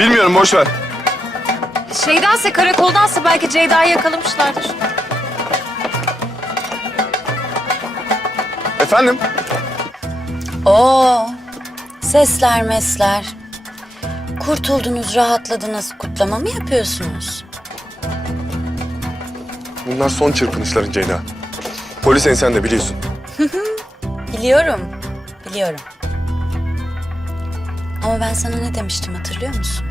Bilmiyorum boş ver. Şeydense karakoldansa belki Ceyda'yı yakalamışlardır. Efendim? Oo, sesler mesler. Kurtuldunuz, rahatladınız. Kutlama mı yapıyorsunuz? Bunlar son çırpınışların Ceyda. Polis ensen de biliyorsun. Biliyorum, biliyorum. Ama ben sana ne demiştim hatırlıyor musun?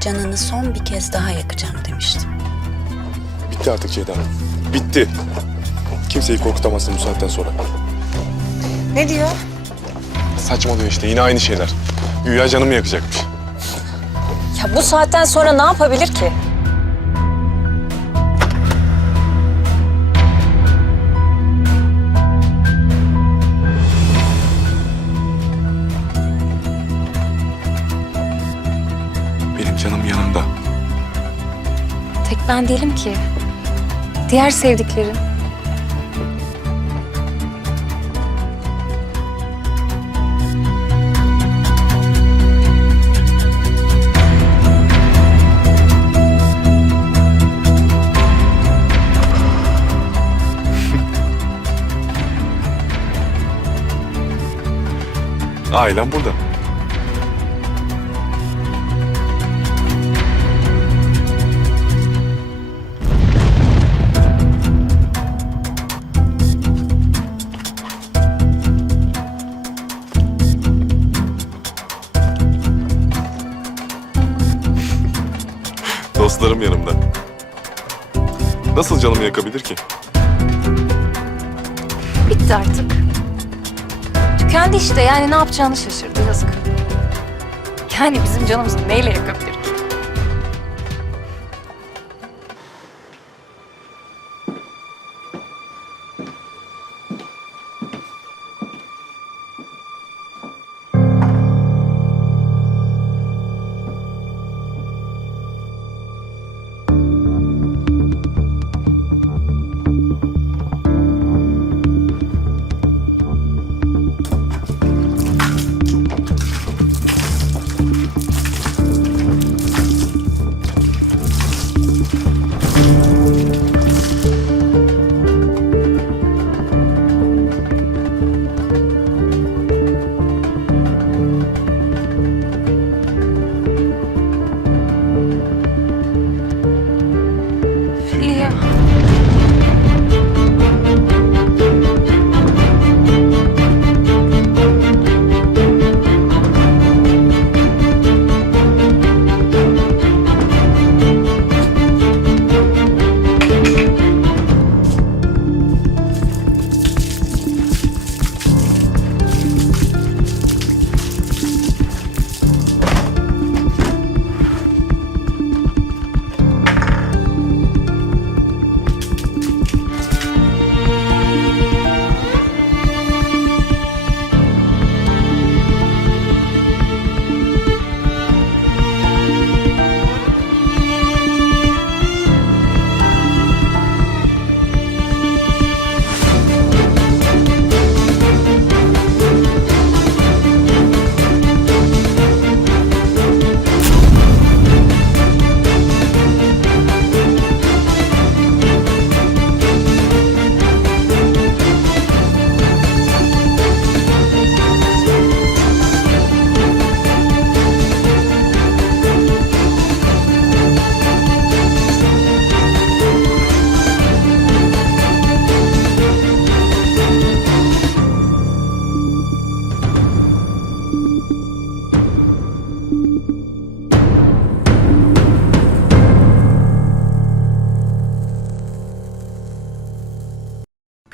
Canını son bir kez daha yakacağım demiştim. Bitti artık Ceyda. Bitti. Kimseyi korkutamazsın bu saatten sonra. Ne diyor? Saçmalıyor işte yine aynı şeyler. Güya canımı yakacakmış. Ya bu saatten sonra ne yapabilir ki? Tek ben değilim ki. Diğer sevdiklerim. Ailem burada. Dostlarım yanımda. Nasıl canımı yakabilir ki? Bitti artık. Tükendi işte yani ne yapacağını şaşırdı yazık. Yani bizim canımızı neyle yakabilir